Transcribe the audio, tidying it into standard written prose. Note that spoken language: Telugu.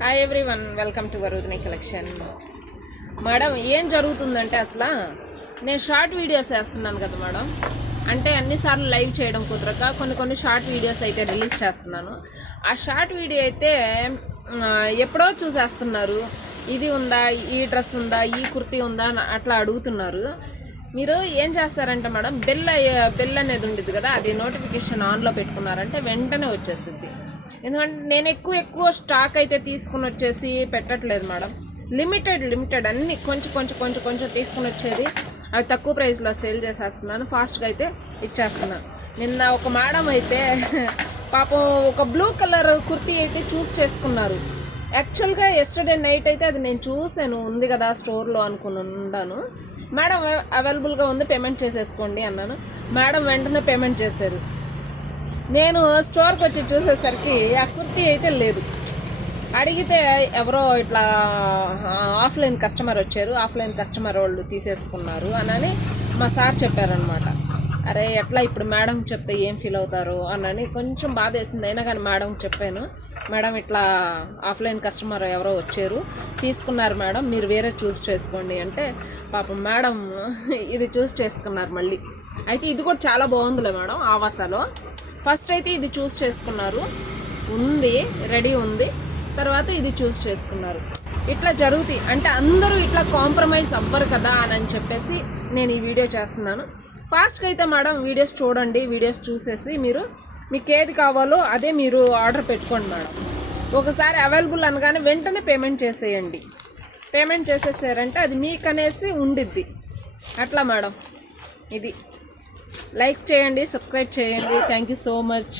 Hi everyone, welcome to Varudhini collection. Madam ఏం జరుగుతుందంటే అసలు నేను షార్ట్ వీడియోస్ వేస్తున్నాను కదా మేడం. అంటే అన్నిసార్లు లైవ్ చేయడం కుదరక కొన్ని షార్ట్ వీడియోస్ అయితే రిలీజ్ చేస్తున్నాను. ఆ షార్ట్ వీడియో అయితే ఎప్పుడో చూసేస్తున్నారు. ఇది ఉందా, ఈ డ్రెస్ ఉందా, ఈ కుర్తీ ఉందా అట్లా అడుగుతున్నారు. మీరు ఏం చేస్తారంటే మేడం, బెల్ అనేది ఉండేది కదా, అది నోటిఫికేషన్ ఆన్లో పెట్టుకున్నారంటే వెంటనే వచ్చేస్తుంది. ఎందుకంటే నేను ఎక్కువ స్టాక్ అయితే తీసుకుని వచ్చేసి పెట్టట్లేదు మేడం. లిమిటెడ్ అన్నీ కొంచెం తీసుకుని వచ్చేది అవి తక్కువ ప్రైస్లో సేల్ చేసేస్తున్నాను. ఫాస్ట్గా అయితే ఇచ్చేస్తున్నాను. నిన్న ఒక మేడం అయితే పాపం ఒక బ్లూ కలర్ కుర్తీ అయితే చూస్ చేసుకున్నారు. యాక్చువల్గా ఎస్టర్డే నైట్ అయితే అది నేను చూసాను, ఉంది కదా స్టోర్లో అనుకుని ఉన్నాను. మేడం అవైలబుల్గా ఉంది, పేమెంట్ చేసేసుకోండి అన్నాను. మేడం వెంటనే పేమెంట్ చేశారు. నేను స్టోర్కి వచ్చి చూసేసరికి ఆ కుర్తీ అయితే లేదు. అడిగితే ఎవరో ఇట్లా ఆఫ్లైన్ కస్టమర్ వచ్చారు, ఆఫ్లైన్ కస్టమర్ వాళ్ళు తీసేసుకున్నారు అని మా సార్ చెప్పారనమాట. అరే ఎట్లా ఇప్పుడు మేడం చెప్తే ఏం ఫీల్ అవుతారు అని కొంచెం బాధ వేసింది. అయినా కానీ మేడం చెప్పాను, మేడం ఇట్లా ఆఫ్లైన్ కస్టమర్ ఎవరో వచ్చారు, తీసుకున్నారు మేడం, మీరు వేరే చూస్ చేసుకోండి అంటే పాపం మేడం ఇది చూస్ చేసుకున్నారు మళ్ళీ. అయితే ఇది కూడా చాలా బాగుందిలే మేడం. ఆవాసాలో ఫస్ట్ అయితే ఇది చూస్ చేసుకున్నారు, ఉంది రెడీ ఉంది, తర్వాత ఇది చూస్ చేసుకున్నారు. ఇట్లా జరుగుతాయి అంటే అందరూ ఇట్లా కాంప్రమైజ్ అవ్వరు కదా అని చెప్పేసి నేను ఈ వీడియో చేస్తున్నాను. ఫాస్ట్గా అయితే మేడం వీడియోస్ చూడండి, వీడియోస్ చూసేసి మీకు ఏది కావాలో అదే మీరు ఆర్డర్ పెట్టుకోండి మేడం. ఒకసారి అవైలబుల్ అనగానే వెంటనే పేమెంట్ చేసేయండి. పేమెంట్ చేసేసారంటే అది మీకు అనేసి ఉండిద్ది. అట్లా మేడం. ఇది లైక్ చేయండి, సబ్స్క్రైబ్ చేయండి. Thank you so much.